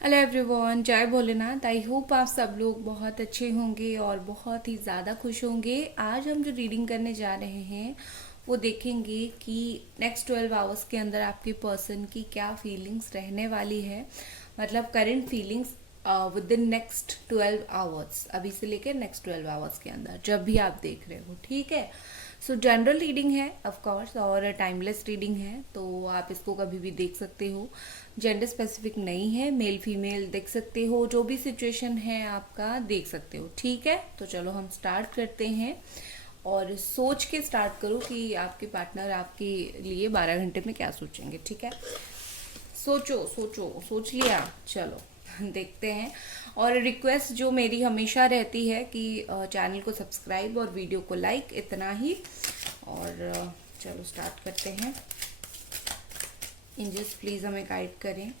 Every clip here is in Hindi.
हेलो एवरीवन, जय भोलेनाथ। आई होप आप सब लोग बहुत अच्छे होंगे और बहुत ही ज़्यादा खुश होंगे। आज हम जो रीडिंग करने जा रहे हैं वो देखेंगे कि नेक्स्ट 12 आवर्स के अंदर आपके पर्सन की क्या फीलिंग्स रहने वाली है। मतलब current feelings with in next 12 hours, अभी से लेकर नेक्स्ट 12 आवर्स के अंदर जब भी आप देख रहे हो। ठीक है, सो जनरल रीडिंग है ऑफ कोर्स और टाइमलेस रीडिंग है, तो आप इसको कभी भी देख सकते हो। जेंडर स्पेसिफिक नहीं है, मेल फीमेल देख सकते हो, जो भी सिचुएशन है आपका देख सकते हो। ठीक है, तो चलो हम स्टार्ट करते हैं और सोच के स्टार्ट करो कि आपके पार्टनर आपके लिए 12 घंटे में क्या सोचेंगे। ठीक है, सोचो सोचो, सोच लिया, चलो देखते हैं। और रिक्वेस्ट जो मेरी हमेशा रहती है कि चैनल को सब्सक्राइब और वीडियो को लाइक, इतना ही। और चलो स्टार्ट करते हैं। एंजल्स प्लीज़ हमें गाइड करें।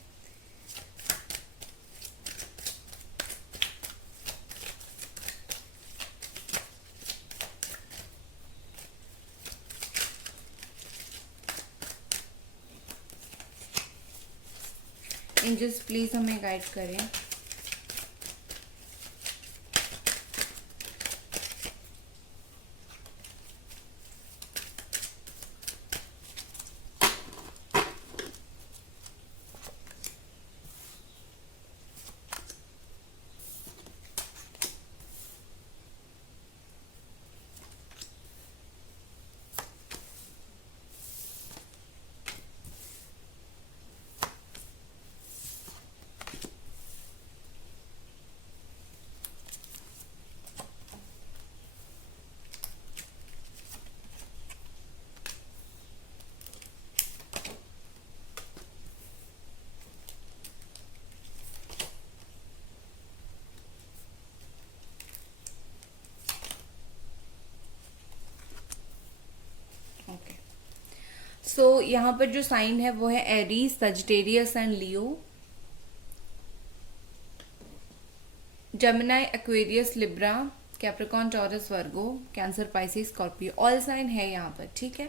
एंजल्स प्लीज़ हमें गाइड करें। ओके, सो यहाँ पर जो साइन है वो है Aries, Sagittarius and Leo, Gemini, Aquarius, Libra, Capricorn, Taurus, Virgo, Cancer, Pisces, Scorpio, all sign है यहाँ पर। ठीक है,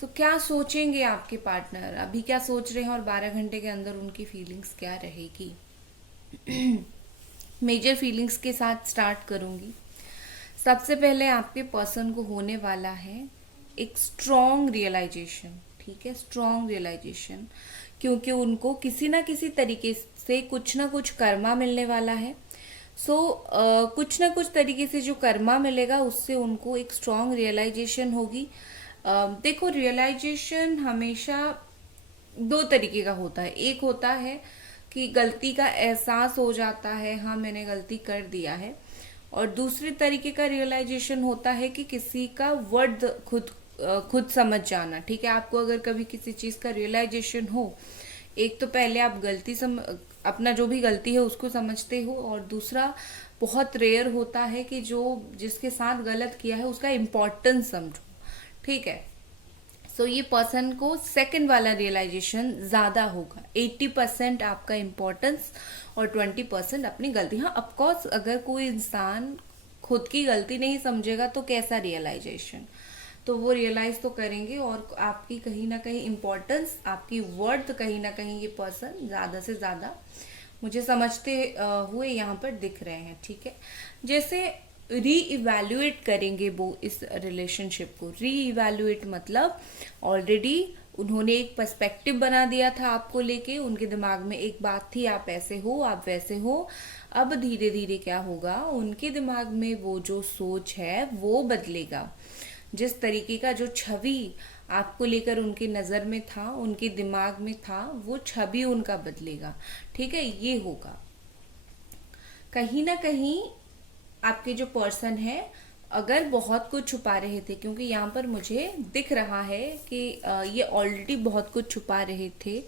सो क्या सोचेंगे आपके पार्टनर, अभी क्या सोच रहे हैं और 12 घंटे के अंदर उनकी फीलिंग्स क्या रहेगी। मेजर फीलिंग्स के साथ स्टार्ट करूंगी। सबसे पहले आपके पर्सन को होने वाला है एक स्ट्रॉन्ग रियलाइजेशन। ठीक है, स्ट्रॉन्ग रियलाइजेशन, क्योंकि उनको किसी ना किसी तरीके से कुछ ना कुछ कर्मा मिलने वाला है। सो कुछ ना कुछ तरीके से जो कर्मा मिलेगा उससे उनको एक स्ट्रॉन्ग रियलाइजेशन होगी। देखो, रियलाइजेशन हमेशा दो तरीके का होता है। एक होता है कि गलती का एहसास हो जाता है, हाँ मैंने गलती कर दिया है। और दूसरे तरीके का रियलाइजेशन होता है कि किसी का वर्थ खुद समझ जाना। ठीक है, आपको अगर कभी किसी चीज का रियलाइजेशन हो, एक तो पहले आप अपना जो भी गलती है उसको समझते हो, और दूसरा बहुत रेयर होता है कि जो जिसके साथ गलत किया है उसका इम्पोर्टेंस समझो। ठीक है, सो ये पर्सन को सेकंड वाला रियलाइजेशन ज्यादा होगा। 80% आपका इम्पोर्टेंस और 20% अपनी गलती। हाँ, ऑफकोर्स अगर कोई इंसान खुद की गलती नहीं समझेगा तो कैसा रियलाइजेशन, तो वो रियलाइज तो करेंगे। और आपकी कहीं ना कहीं इम्पोर्टेंस, आपकी वर्थ कहीं ना कहीं ये पर्सन ज्यादा से ज्यादा मुझे समझते हुए यहाँ पर दिख रहे हैं। ठीक है, जैसे री इवेल्युएट करेंगे वो इस रिलेशनशिप को। री इवेल्युएट मतलब ऑलरेडी उन्होंने एक पर्सपेक्टिव बना दिया था आपको लेके, उनके दिमाग में एक बात थी, आप ऐसे हो, आप वैसे हो। अब धीरे धीरे क्या होगा, उनके दिमाग में वो जो सोच है वो बदलेगा। जिस तरीके का जो छवि आपको लेकर उनकी नज़र में था, उनके दिमाग में था, वो छवि उनका बदलेगा। ठीक है, ये होगा। कहीं ना कहीं आपके जो पर्सन है, अगर बहुत कुछ छुपा रहे थे, क्योंकि यहाँ पर मुझे दिख रहा है कि ये ऑलरेडी बहुत कुछ छुपा रहे थे।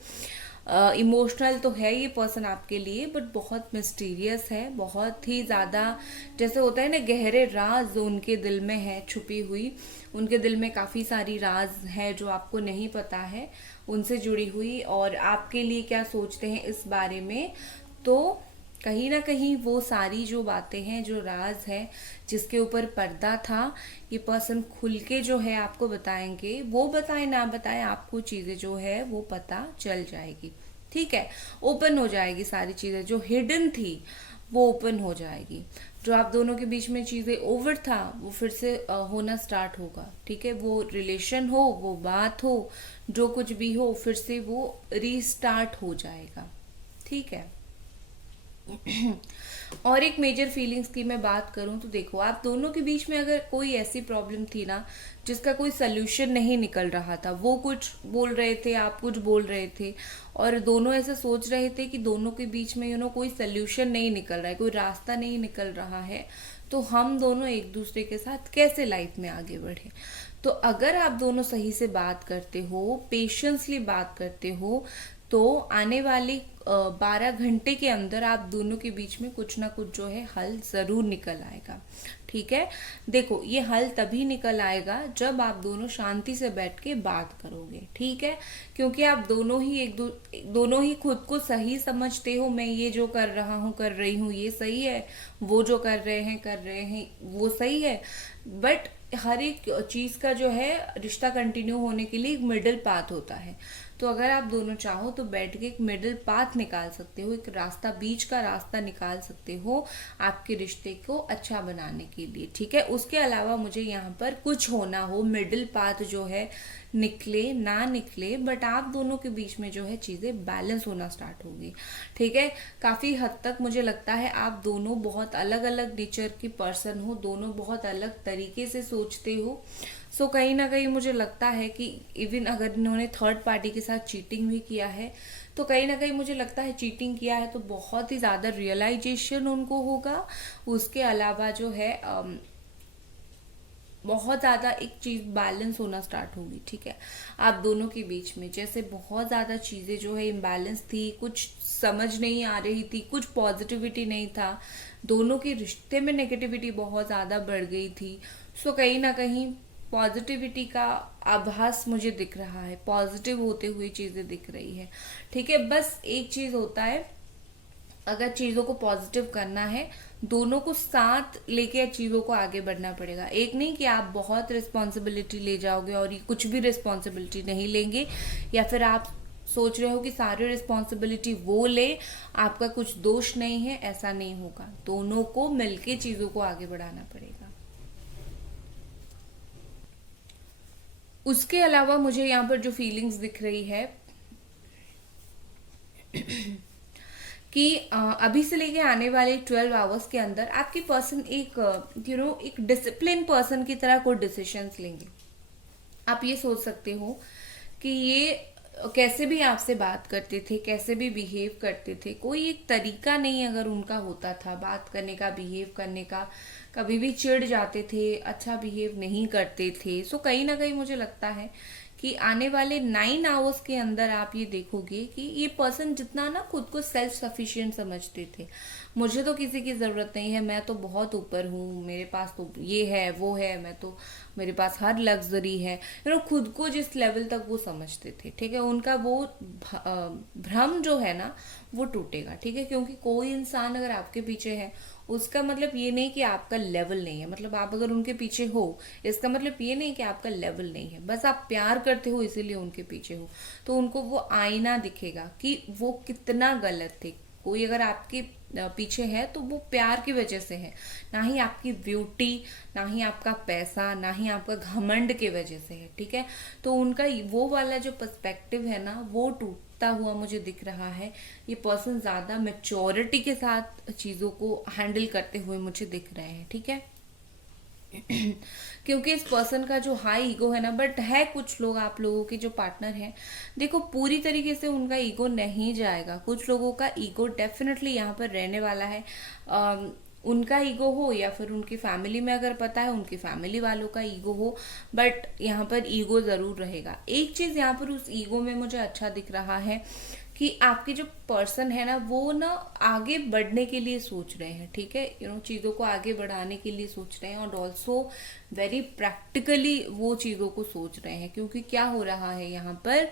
इमोशनल तो है ये पर्सन आपके लिए, बट बहुत मिस्टीरियस है, बहुत ही ज़्यादा। जैसे होता है ना, गहरे राज उनके दिल में है छुपी हुई। उनके दिल में काफ़ी सारी राज है जो आपको नहीं पता है, उनसे जुड़ी हुई। और आपके लिए क्या सोचते हैं इस बारे में, तो कहीं ना कहीं वो सारी जो बातें हैं, जो राज है, जिसके ऊपर पर्दा था, ये पर्सन खुल के जो है आपको बताएंगे। वो बताए ना बताए, आपको चीजें जो है वो पता चल जाएगी। ठीक है, ओपन हो जाएगी सारी चीज़ें, जो हिडन थी वो ओपन हो जाएगी। जो आप दोनों के बीच में चीज़ें ओवर था वो फिर से होना स्टार्ट होगा। ठीक है, वो रिलेशन हो, वो बात हो, जो कुछ भी हो, फिर से वो रीस्टार्ट हो जाएगा। ठीक है। और एक मेजर फीलिंग्स की मैं बात करूं तो देखो, आप दोनों के बीच में अगर कोई ऐसी प्रॉब्लम थी ना जिसका कोई सल्यूशन नहीं निकल रहा था, वो कुछ बोल रहे थे, आप कुछ बोल रहे थे, और दोनों ऐसा सोच रहे थे कि दोनों के बीच में कोई सल्यूशन नहीं निकल रहा है, कोई रास्ता नहीं निकल रहा है, तो हम दोनों एक दूसरे के साथ कैसे लाइफ में आगे बढ़े। तो अगर आप दोनों सही से बात करते हो, पेशेंसली बात करते हो, तो आने वाली 12 घंटे के अंदर आप दोनों के बीच में कुछ ना कुछ जो है हल जरूर निकल आएगा। ठीक है, देखो ये हल तभी निकल आएगा जब आप दोनों शांति से बैठ के बात करोगे। ठीक है, क्योंकि आप दोनों ही खुद को सही समझते हो, मैं ये जो कर रहा हूँ कर रही हूँ ये सही है, वो जो कर रहे हैं वो सही है, बट हर एक चीज का जो है रिश्ता कंटिन्यू होने के लिए एक मिडिल पाथ होता है। तो अगर आप दोनों चाहो तो बैठ के एक मिडिल पाथ निकाल सकते हो, एक रास्ता, बीच का रास्ता निकाल सकते हो आपके रिश्ते को अच्छा बनाने के लिए। ठीक है, उसके अलावा मुझे यहाँ पर कुछ होना हो, मिडिल पाथ जो है निकले ना निकले, बट आप दोनों के बीच में जो है चीजें बैलेंस होना स्टार्ट होगी। ठीक है, काफी हद तक मुझे लगता है आप दोनों बहुत अलग अलग नेचर की पर्सन हो, दोनों बहुत अलग तरीके से सोचते हो। सो कहीं ना कहीं मुझे लगता है कि इवन अगर इन्होंने थर्ड पार्टी के साथ चीटिंग भी किया है, तो कहीं ना कहीं मुझे लगता है चीटिंग किया है तो बहुत ही ज्यादा रियलाइजेशन उनको होगा। उसके अलावा जो है बहुत ज्यादा एक चीज बैलेंस होना स्टार्ट होगी। ठीक है, आप दोनों के बीच में जैसे बहुत ज्यादा चीजें जो है इम्बैलेंस थी, कुछ समझ नहीं आ रही थी, कुछ पॉजिटिविटी नहीं था, दोनों के रिश्ते में नेगेटिविटी बहुत ज्यादा बढ़ गई थी। सो कहीं ना कहीं पॉजिटिविटी का आभास मुझे दिख रहा है, पॉजिटिव होते हुए चीजें दिख रही है। ठीक है, बस एक चीज होता है, अगर चीजों को पॉजिटिव करना है, दोनों को साथ लेके चीजों को आगे बढ़ना पड़ेगा। एक नहीं कि आप बहुत रिस्पॉन्सिबिलिटी ले जाओगे और ये कुछ भी रिस्पॉन्सिबिलिटी नहीं लेंगे, या फिर आप सोच रहे हो कि सारी रिस्पॉन्सिबिलिटी वो ले, आपका कुछ दोष नहीं है, ऐसा नहीं होगा। दोनों को मिलके चीजों को आगे बढ़ाना पड़ेगा। उसके अलावा मुझे यहाँ पर जो फीलिंग्स दिख रही है कि अभी से लेके आने वाले 12 आवर्स के अंदर आपकी पर्सन एक एक डिसिप्लिन पर्सन की तरह कोई डिसीजंस लेंगे। आप ये सोच सकते हो कि ये कैसे भी आपसे बात करते थे, कैसे भी बिहेव करते थे, कोई एक तरीका नहीं अगर उनका होता था बात करने का, बिहेव करने का, कभी भी चिढ़ जाते थे, अच्छा बिहेव नहीं करते थे। सो कहीं ना कहीं मुझे लगता है कि आने वाले 9 आवर्स के अंदर आप ये देखोगे कि ये पर्सन जितना ना खुद को सेल्फ सफिशिएंट समझते थे, मुझे तो किसी की जरूरत नहीं है, मैं तो बहुत ऊपर हूँ, मेरे पास तो ये है वो है, मैं तो, मेरे पास हर लग्जरी है, खुद को जिस लेवल तक वो समझते थे। ठीक है, उनका वो भ्रम जो है ना वो टूटेगा। ठीक है, क्योंकि कोई इंसान अगर आपके पीछे है उसका मतलब ये नहीं कि आपका लेवल नहीं है, मतलब आप अगर उनके पीछे हो इसका मतलब ये नहीं कि आपका लेवल नहीं है, बस आप प्यार करते हो इसीलिए उनके पीछे हो। तो उनको वो आईना दिखेगा कि वो कितना गलत थे। कोई अगर आपके पीछे है तो वो प्यार की वजह से है, ना ही आपकी ब्यूटी, ना ही आपका पैसा, ना ही आपका घमंड के वजह से है। ठीक है, तो उनका वो वाला जो पर्सपेक्टिव है ना वो टूटता हुआ मुझे दिख रहा है। ये पर्सन ज्यादा मैच्योरिटी के साथ चीजों को हैंडल करते हुए मुझे दिख रहे हैं। ठीक है, क्योंकि इस पर्सन का जो हाई ईगो है ना, बट है कुछ लोग आप लोगों के जो पार्टनर हैं, देखो पूरी तरीके से उनका ईगो नहीं जाएगा, कुछ लोगों का ईगो डेफिनेटली यहाँ पर रहने वाला है। उनका ईगो हो या फिर उनकी फैमिली में अगर पता है उनकी फैमिली वालों का ईगो हो, बट यहाँ पर ईगो जरूर रहेगा। एक चीज यहाँ पर उस ईगो में मुझे अच्छा दिख रहा है कि आपके जो पर्सन है ना वो ना आगे बढ़ने के लिए सोच रहे हैं। ठीक है, चीजों को आगे बढ़ाने के लिए सोच रहे हैं, और ऑल्सो वेरी प्रैक्टिकली वो चीजों को सोच रहे हैं। क्योंकि क्या हो रहा है यहाँ पर,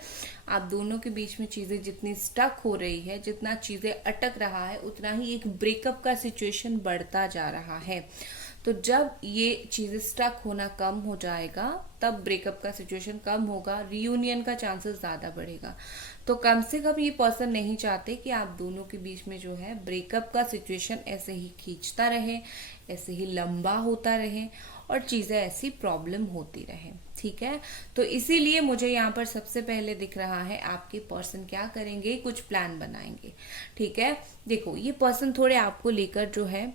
आप दोनों के बीच में चीजें जितनी स्टक हो रही है, जितना चीजें अटक रहा है, उतना ही एक ब्रेकअप का सिचुएशन बढ़ता जा रहा है। तो जब ये चीज़ें स्टक होना कम हो जाएगा तब ब्रेकअप का सिचुएशन कम होगा, रियूनियन का चांसेस ज़्यादा बढ़ेगा। तो कम से कम ये पर्सन नहीं चाहते कि आप दोनों के बीच में जो है ब्रेकअप का सिचुएशन ऐसे ही खींचता रहे, ऐसे ही लंबा होता रहे और चीज़ें ऐसी प्रॉब्लम होती रहे। ठीक है, तो इसीलिए मुझे यहाँ पर सबसे पहले दिख रहा है आपके पर्सन क्या करेंगे, कुछ प्लान बनाएंगे। ठीक है, देखो ये पर्सन थोड़े आपको लेकर जो है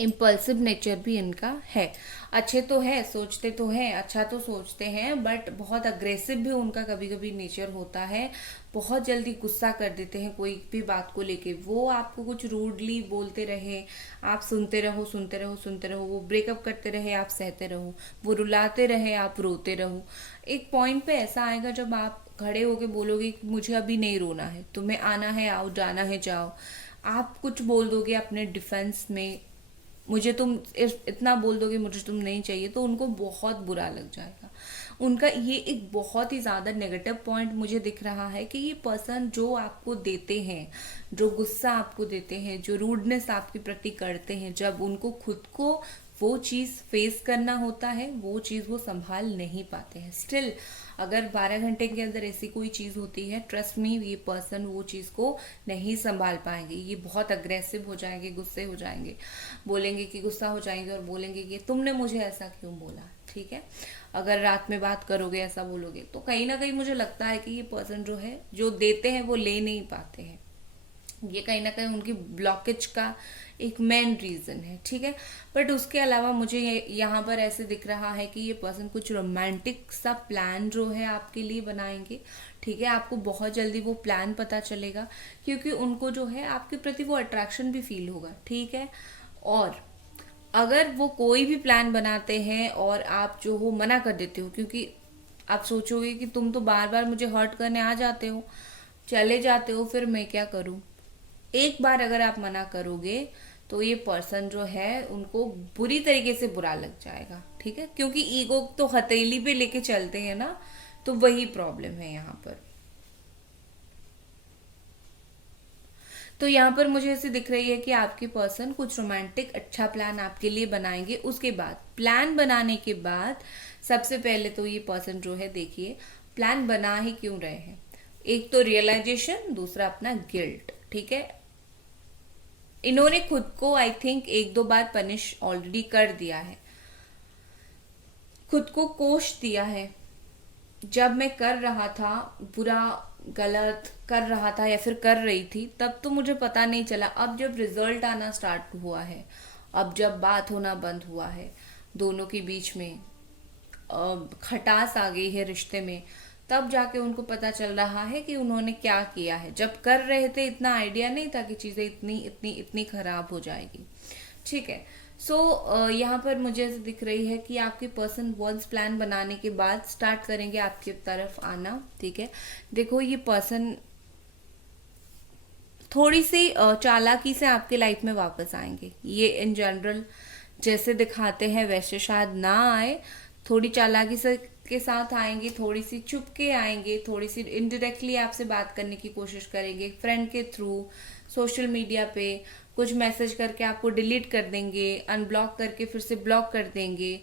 इम्पल्सिव नेचर भी इनका है। अच्छे तो है, सोचते तो हैं, अच्छा तो सोचते हैं, बट बहुत अग्रेसिव भी उनका कभी कभी नेचर होता है। बहुत जल्दी गुस्सा कर देते हैं कोई भी बात को लेके। वो आपको कुछ रूडली बोलते रहे, आप सुनते रहो सुनते रहो सुनते रहो। वो ब्रेकअप करते रहे, आप सहते रहो। वो रुलाते रहे, आप रोते रहो। एक पॉइंट पे ऐसा आएगा जब आप खड़े होके बोलोगे कि मुझे अभी नहीं रोना है, तुम्हें आना है आओ, जाना है जाओ। आप कुछ बोल दोगे अपने डिफेंस में, मुझे तुम इतना बोल दोगे मुझे तुम नहीं चाहिए, तो उनको बहुत बुरा लग जाएगा। उनका ये एक बहुत ही ज़्यादा नेगेटिव पॉइंट मुझे दिख रहा है कि ये पर्सन जो आपको देते हैं, जो गुस्सा आपको देते हैं, जो रूडनेस आपके प्रति करते हैं, जब उनको खुद को वो चीज़ फेस करना होता है वो चीज़ वो संभाल नहीं पाते हैं। स्टिल अगर 12 घंटे के अंदर ऐसी कोई चीज़ होती है, ट्रस्ट मी ये पर्सन वो चीज़ को नहीं संभाल पाएंगे। ये बहुत अग्रेसिव हो जाएंगे, गुस्से हो जाएंगे, बोलेंगे कि गुस्सा हो जाएंगे और बोलेंगे कि तुमने मुझे ऐसा क्यों बोला। ठीक है, अगर रात में बात करोगे ऐसा बोलोगे, तो कहीं ना कहीं मुझे लगता है कि ये पर्सन जो है जो देते हैं वो ले नहीं पाते हैं। ये कहीं ना कहीं उनकी ब्लॉकेज का एक मेन रीजन है। ठीक है, बट उसके अलावा मुझे यहाँ पर ऐसे दिख रहा है कि ये पर्सन कुछ रोमांटिक सा प्लान जो है आपके लिए बनाएंगे। ठीक है, आपको बहुत जल्दी वो प्लान पता चलेगा क्योंकि उनको जो है आपके प्रति वो अट्रैक्शन भी फील होगा। ठीक है, और अगर वो कोई भी प्लान बनाते हैं और आप जो हो मना कर देते हो, क्योंकि आप सोचोगे कि तुम तो बार बार मुझे हर्ट करने आ जाते हो, चले जाते हो, फिर मैं क्या करूं। एक बार अगर आप मना करोगे तो ये पर्सन जो है उनको बुरी तरीके से बुरा लग जाएगा। ठीक है, क्योंकि ईगो तो हथेली पे लेके चलते हैं ना, तो वही प्रॉब्लम है यहाँ पर। तो यहाँ पर मुझे ऐसे दिख रही है कि आपके पर्सन कुछ रोमांटिक अच्छा प्लान आपके लिए बनाएंगे। उसके बाद प्लान बनाने के बाद सबसे पहले तो ये पर्सन जो है, देखिए प्लान बना ही क्यों रहे हैं। एक तो रियलाइजेशन, दूसरा अपना गिल्ट। ठीक है, इन्होंने खुद को I think 1-2 bar punish already कर दिया है, खुद को कोष दिया है। जब मैं कर रहा था बुरा, गलत कर रहा था या फिर कर रही थी, तब तो मुझे पता नहीं चला। अब जब रिजल्ट आना स्टार्ट हुआ है, अब जब बात होना बंद हुआ है, दोनों के बीच में खटास आ गई है रिश्ते में, तब जाके उनको पता चल रहा है कि उन्होंने क्या किया है। जब कर रहे थे इतना आइडिया नहीं था कि चीज़ें इतनी इतनी इतनी खराब हो जाएगी। ठीक है, सो यहाँ पर मुझे ऐसे दिख रही है कि आपके पर्सन वंस प्लान बनाने के बाद स्टार्ट करेंगे आपकी तरफ आना। ठीक है, देखो ये पर्सन थोड़ी सी चालाकी से आपके लाइफ में वापस आएंगे। ये इन जनरल जैसे दिखाते हैं वैसे शायद ना आए, थोड़ी चालाकी से के साथ आएंगे, थोड़ी सी चुप के आएंगे, थोड़ी सी इनडायरेक्टली आपसे बात करने की कोशिश करेंगे, फ्रेंड के थ्रू, सोशल मीडिया पे कुछ मैसेज करके आपको डिलीट कर देंगे, अनब्लॉक करके फिर से ब्लॉक कर देंगे।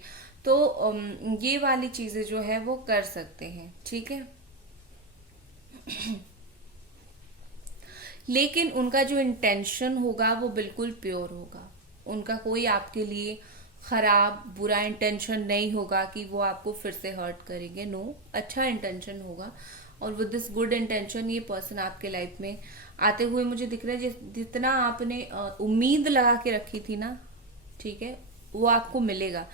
तो ये वाली चीजें जो है वो कर सकते हैं। ठीक है, लेकिन उनका जो इंटेंशन होगा वो बिल्कुल प्योर होगा। उनका कोई आपके लिए खराब बुरा इंटेंशन नहीं होगा कि वो आपको फिर से हर्ट करेंगे। नो, अच्छा इंटेंशन होगा। और विद दिस गुड इंटेंशन ये पर्सन आपके लाइफ में आते हुए मुझे दिख रहा है। जितना आपने उम्मीद लगा के रखी थी ना, ठीक है, वो आपको मिलेगा।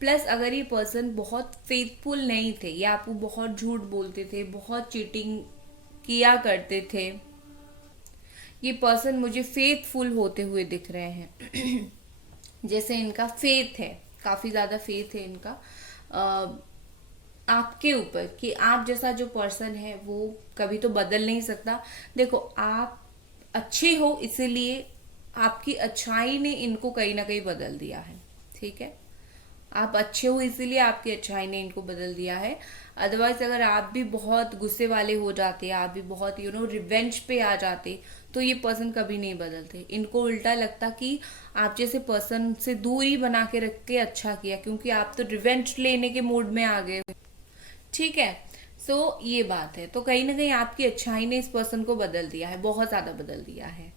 प्लस अगर ये पर्सन बहुत फेथफुल नहीं थे या आपको बहुत झूठ बोलते थे, बहुत चीटिंग किया करते थे, ये पर्सन मुझे फेथफुल होते हुए दिख रहे हैं। जैसे इनका फेथ है, काफी ज्यादा फेथ है इनका आपके ऊपर कि आप जैसा जो पर्सन है वो कभी तो बदल नहीं सकता। देखो आप अच्छे हो, इसीलिए आपकी अच्छाई ने इनको कहीं ना कहीं बदल दिया है। ठीक है, आप अच्छे हो इसीलिए आपकी अच्छाई ने इनको बदल दिया है। अदरवाइज अगर आप भी बहुत गुस्से वाले हो जाते, आप भी बहुत रिवेंज पे आ जाते, तो ये पर्सन कभी नहीं बदलते। इनको उल्टा लगता कि आप जैसे पर्सन से दूरी बना के रख के अच्छा किया, क्योंकि आप तो रिवेंज लेने के मूड में आ गए। ठीक है, सो ये बात है। तो कहीं ना कहीं आपकी अच्छाई ने इस पर्सन को बदल दिया है, बहुत ज्यादा बदल दिया है।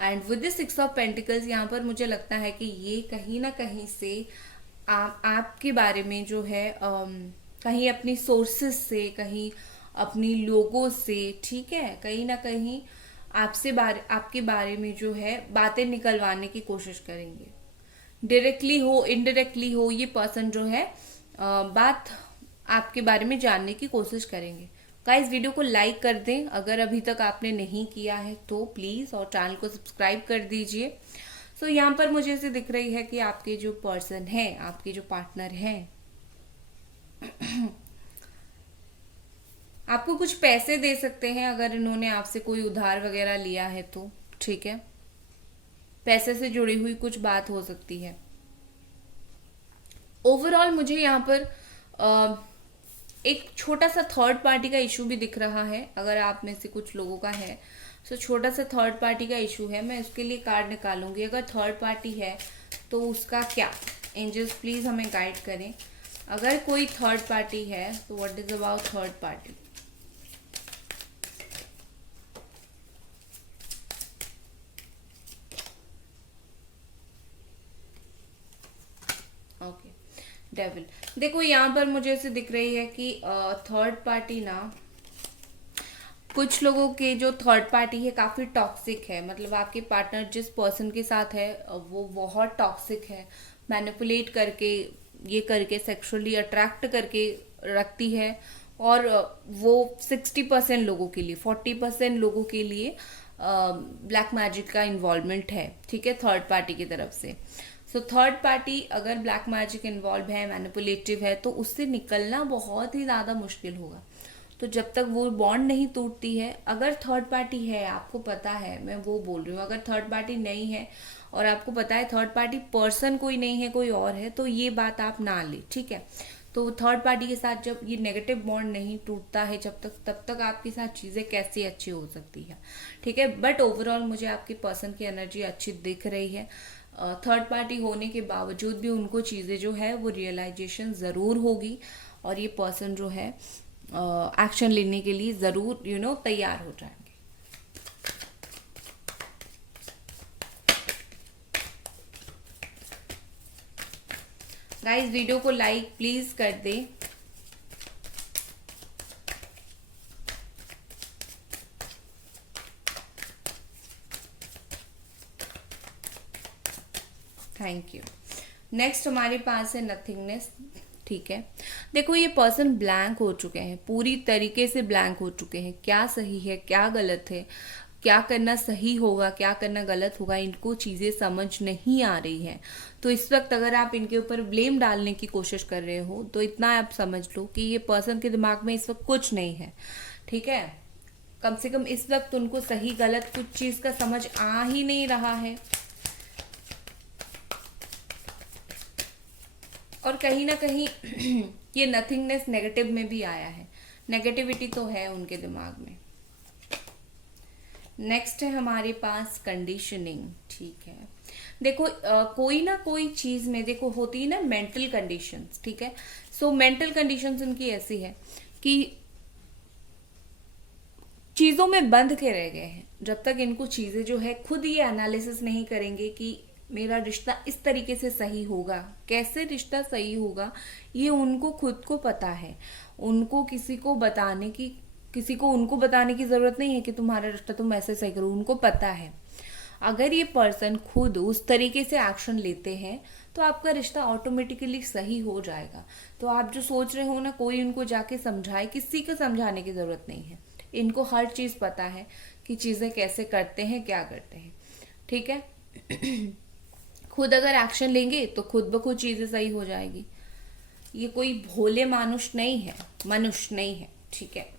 And with the 6 of pentacles यहाँ पर मुझे लगता है कि ये कहीं ना कहीं से आपके बारे में जो है कहीं अपनी सोर्सेस से, कहीं अपनी लोगों से, ठीक है, कहीं ना कहीं आपके बारे में जो है बातें निकलवाने की कोशिश करेंगे। डायरेक्टली हो इनडायरेक्टली हो, ये पर्सन जो है बात आपके बारे में जानने की कोशिश करेंगे। गाइस वीडियो को लाइक कर दें अगर अभी तक आपने नहीं किया है तो प्लीज़, और चैनल को सब्सक्राइब कर दीजिए। सो यहाँ पर मुझे ऐसे दिख रही है कि आपके जो पर्सन है, आपके जो पार्टनर हैं, आपको कुछ पैसे दे सकते हैं अगर इन्होंने आपसे कोई उधार वगैरह लिया है तो। ठीक है, पैसे से जुड़ी हुई कुछ बात हो सकती है। ओवरऑल मुझे यहाँ पर एक छोटा सा थर्ड पार्टी का इशू भी दिख रहा है, अगर आप में से कुछ लोगों का है। सो छोटा सा थर्ड पार्टी का इशू है, मैं उसके लिए कार्ड निकालूंगी। अगर थर्ड पार्टी है तो उसका क्या, एंजल्स प्लीज हमें गाइड करें। अगर कोई थर्ड पार्टी है तो what is about third party. Okay, devil. देखो यहाँ पर मुझे ऐसे दिख रही है कि थर्ड पार्टी ना, कुछ लोगों के जो थर्ड पार्टी है काफी टॉक्सिक है। मतलब आपके पार्टनर जिस पर्सन के साथ है वो बहुत टॉक्सिक है, मैनिपुलेट करके, ये करके सेक्सुअली अट्रैक्ट करके रखती है। और वो 60% लोगों के लिए, 40% लोगों के लिए ब्लैक मैजिक का इन्वॉल्वमेंट है। ठीक है, थर्ड पार्टी की तरफ से। सो थर्ड पार्टी अगर ब्लैक मैजिक इन्वॉल्व है, मैनिपुलेटिव है, तो उससे निकलना बहुत ही ज्यादा मुश्किल होगा। तो जब तक वो बॉन्ड नहीं टूटती है, अगर थर्ड पार्टी है, आपको पता है, मैं वो बोल रही हूँ, अगर थर्ड पार्टी नहीं है और आपको पता है थर्ड पार्टी पर्सन कोई नहीं है, कोई और है, तो ये बात आप ना ले। ठीक है, तो थर्ड पार्टी के साथ जब ये नेगेटिव बॉन्ड नहीं टूटता है जब तक, तब तक आपके साथ चीजें कैसे अच्छी हो सकती है। ठीक है, बट ओवरऑल मुझे आपके पर्सन की एनर्जी अच्छी दिख रही है। थर्ड पार्टी होने के बावजूद भी उनको चीजें जो है वो रियलाइजेशन जरूर होगी, और ये पर्सन जो है एक्शन लेने के लिए जरूर तैयार हो जाएंगे। गाइस वीडियो को लाइक प्लीज कर दे। Thank you. नेक्स्ट हमारे पास है नथिंगनेस। ठीक है, देखो ये पर्सन ब्लैंक हो चुके हैं, पूरी तरीके से ब्लैंक हो चुके हैं। क्या सही है, क्या गलत है, क्या करना सही होगा, क्या करना गलत होगा, इनको चीजें समझ नहीं आ रही है। तो इस वक्त अगर आप इनके ऊपर ब्लेम डालने की कोशिश कर रहे हो तो इतना आप समझ लो कि ये पर्सन के दिमाग में इस वक्त कुछ नहीं है। ठीक है, कम से कम इस वक्त उनको सही गलत कुछ चीज का समझ आ ही नहीं रहा है। और कहीं ना कहीं ये नथिंगनेस नेगेटिव में भी आया है, नेगेटिविटी तो है उनके दिमाग में। नेक्स्ट है हमारे पास कंडीशनिंग। ठीक है, देखो कोई ना कोई चीज में देखो होती है ना मेंटल कंडीशंस। ठीक है, सो मेंटल कंडीशंस उनकी ऐसी है कि चीजों में बंध के रह गए हैं। जब तक इनको चीजें जो है खुद ये एनालिसिस नहीं करेंगे कि मेरा रिश्ता इस तरीके से सही होगा, कैसे रिश्ता सही होगा, ये उनको खुद को पता है। उनको उनको बताने की जरूरत नहीं है कि तुम्हारा रिश्ता तुम ऐसे सही करो, उनको पता है। अगर ये पर्सन खुद उस तरीके से एक्शन लेते हैं तो आपका रिश्ता ऑटोमेटिकली सही हो जाएगा। तो आप जो सोच रहे हो ना कोई उनको जाके समझाए, किसी को समझाने की जरूरत नहीं है। इनको हर चीज पता है कि चीजें कैसे करते हैं, क्या करते हैं। ठीक है खुद अगर एक्शन लेंगे तो खुद ब खुद चीजें सही हो जाएगी। ये कोई भोले मनुष्य नहीं है। ठीक है,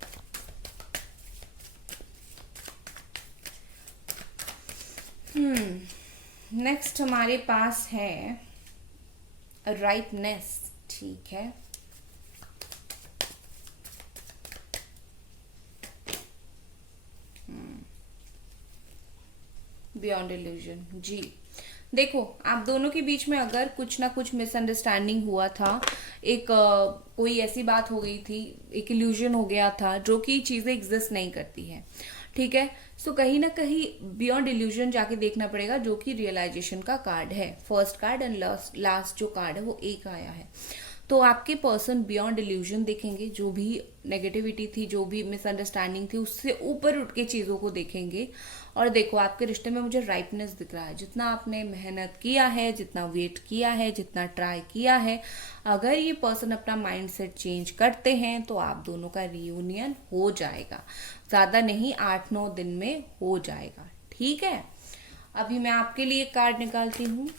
नेक्स्ट हमारे पास है राइटनेस, ठीक है। बियॉन्ड इल्यूजन, जी। देखो, आप दोनों के बीच में अगर कुछ ना कुछ मिसअंडरस्टैंडिंग हुआ था, एक कोई ऐसी बात हो गई थी, एक इल्यूजन हो गया था, जो कि चीजें एग्जिस्ट नहीं करती हैं, ठीक है। सो कहीं ना कहीं बियॉन्ड इल्यूजन जाके देखना पड़ेगा, जो कि रियलाइजेशन का कार्ड है। फर्स्ट कार्ड एंड लास्ट जो कार्ड है वो एक आया है। तो आपके पर्सन बियॉन्ड इल्यूजन देखेंगे, जो भी नेगेटिविटी थी, जो भी मिसअंडरस्टैंडिंग थी, उससे ऊपर उठ के चीज़ों को देखेंगे। और देखो, आपके रिश्ते में मुझे राइटनेस दिख रहा है। जितना आपने मेहनत किया है, जितना वेट किया है, जितना ट्राई किया है, अगर ये पर्सन अपना माइंड सेट चेंज करते हैं तो आप दोनों का रियूनियन हो जाएगा। ज़्यादा नहीं, 8-9 दिन में हो जाएगा, ठीक है। अभी मैं आपके लिए कार्ड निकालती हूँ।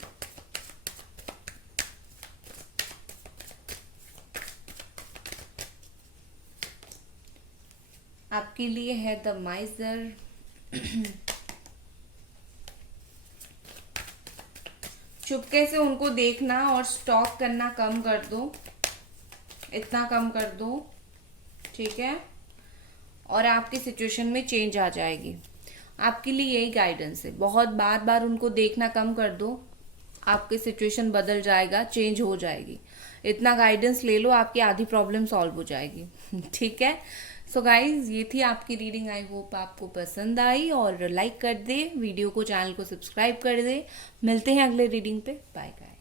आपके लिए है द माइजर। चुपके से उनको देखना और स्टॉक करना कम कर दो, इतना कम कर दो, ठीक है। और आपकी सिचुएशन में चेंज आ जाएगी। आपके लिए यही गाइडेंस है। बहुत बार बार उनको देखना कम कर दो, आपकी सिचुएशन बदल जाएगा, चेंज हो जाएगी। इतना गाइडेंस ले लो, आपकी आधी प्रॉब्लम सॉल्व हो जाएगी। ठीक है। सो गाइज, ये थी आपकी रीडिंग। आई होप आपको पसंद आई, और लाइक कर दे वीडियो को, चैनल को सब्सक्राइब कर दे। मिलते हैं अगले रीडिंग पे। Bye guys.